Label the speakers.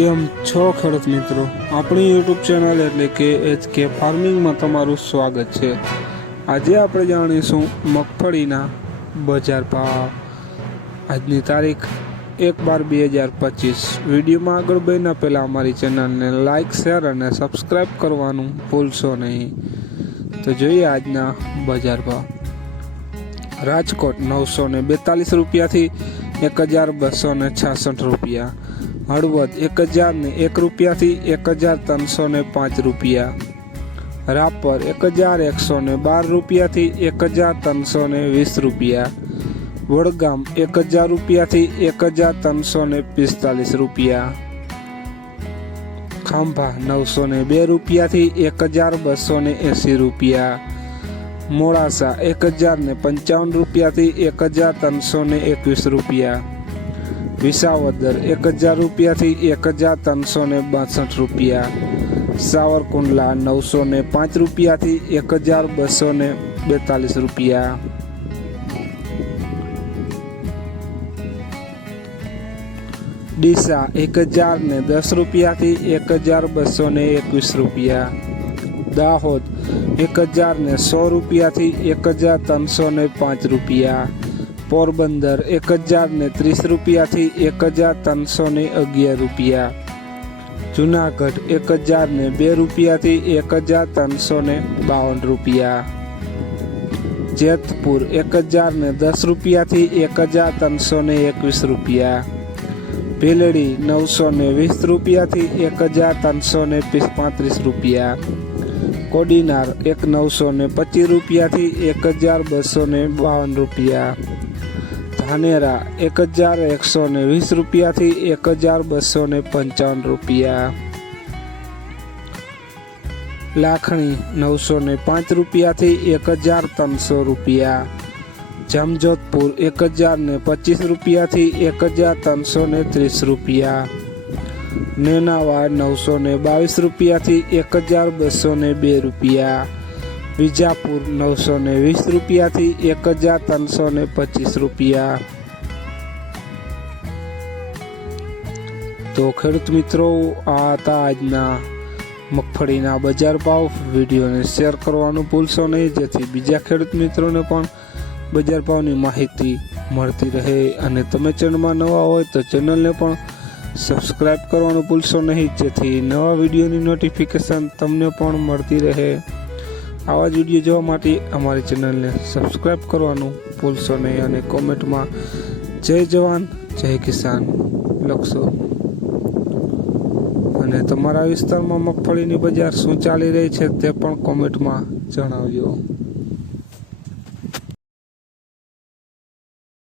Speaker 1: કેમ છો ખેડૂત મિત્રો? આપણી યુટ્યુબ ચેનલ એટલે કે એચ કે ફાર્મિંગમાં તમારું સ્વાગત છે. આજે આપણે જાણીશું મગફળીના બજાર ભાવ. આજની તારીખ એક બાર બે હજાર પચીસ. વિડીયોમાં આગળ બન્યા પહેલાં અમારી ચેનલને લાઇક શેર અને સબસ્ક્રાઈબ કરવાનું ભૂલશો નહીં. તો જોઈએ આજના બજાર ભાવ. રાજકોટ નવસો ને બેતાલીસ રૂપિયાથી એક હજાર બસો ને છાસઠ રૂપિયા. હળવદ એક હજાર ને એક રૂપિયાથી એક હજાર ત્રણસો ને પાંચ રૂપિયા રાપર એક હજાર એકસો ને બાર રૂપિયાથી એક હજાર ત્રણસો ને વીસ રૂપિયા વડગામ એક હજાર રૂપિયાથી એક હજાર ત્રણસો ને પિસ્તાલીસ રૂપિયા ખાંભા નવસો ને બે રૂપિયાથી એક હજાર બસો ને એંસી રૂપિયા મોડાસા એક હજાર ને પંચાવન રૂપિયાથી એક હજાર ત્રણસો ને એકવીસ રૂપિયા વિસાવદર એક હજાર રૂપિયાથી એક હજાર ત્રણસો ને બાસઠ રૂપિયા સાવરકુંડલા નવસો ને પાંચ રૂપિયાથી એક હજાર બસો ને બેતાલીસ રૂપિયા ડીસા એક હજાર ને દસ રૂપિયાથી એક હજાર બસો ને એકવીસ રૂપિયા દાહોદ એક હજાર ને સો રૂપિયાથી એક હજાર ત્રણસો ને પાંચ રૂપિયા પોરબંદર એક હજાર ને ત્રીસ રૂપિયાથી એક હજાર ત્રણસો ને અગિયાર રૂપિયા જુનાગઢ એક હજાર ને બે રૂપિયાથી એક હજાર ત્રણસો ને બાવન રૂપિયા જેતપુર એક હજાર ને દસ રૂપિયાથી એક હજાર ત્રણસો ને એકવીસ રૂપિયા ભીલડી નવસો ને વીસ રૂપિયાથી એક હજાર ત્રણસો ને પાંત્રીસ રૂપિયા કોડીનાર એક નવસો ને પચીસ રૂપિયાથી એક હજાર બસો ને બાવન રૂપિયા ધાનેરા એક હજાર એકસો ને વીસ રૂપિયાથી એક હજાર બસો ને પંચાવન રૂપિયા. લાખણી નવસો ને પાંચ રૂપિયાથી એક હજાર ત્રણસો રૂપિયા. જામજોધપુર એક હજાર ને પચીસ રૂપિયાથી એક હજાર ત્રણસો ને ત્રીસ રૂપિયા. નેનાવા નવસો ને બાવીસ રૂપિયાથી એક હજાર બસો ને બે રૂપિયા. વિજાપુર નવસો ને વીસ રૂપિયાથી એક હજાર ત્રણસો ને પચીસ રૂપિયા. તો ખેડૂત મિત્રો, આ હતા આજના મગફળીના બજાર ભાવ. વિડીયોને શેર કરવાનું ભૂલશો નહીં, જેથી બીજા ખેડૂત મિત્રોને પણ બજાર ભાવની માહિતી મળતી રહે. અને તમે ચેનલમાં નવા હોય તો ચેનલને પણ સબસ્ક્રાઈબ કરવાનું ભૂલશો નહીં, જેથી નવા વિડીયોની નોટિફિકેશન તમને પણ મળતી રહે. આવા જ વીડિયો જોવા માટે અમારી ચેનલને સબસ્ક્રાઈબ કરવાનું ભૂલશો નહીં અને કોમેન્ટમાં જય જવાન, જય કિસાન લખશો. અને તમારા વિસ્તારમાં મગફળીની બજાર શું ચાલી રહી છે તે પણ કોમેન્ટમાં જણાવજો.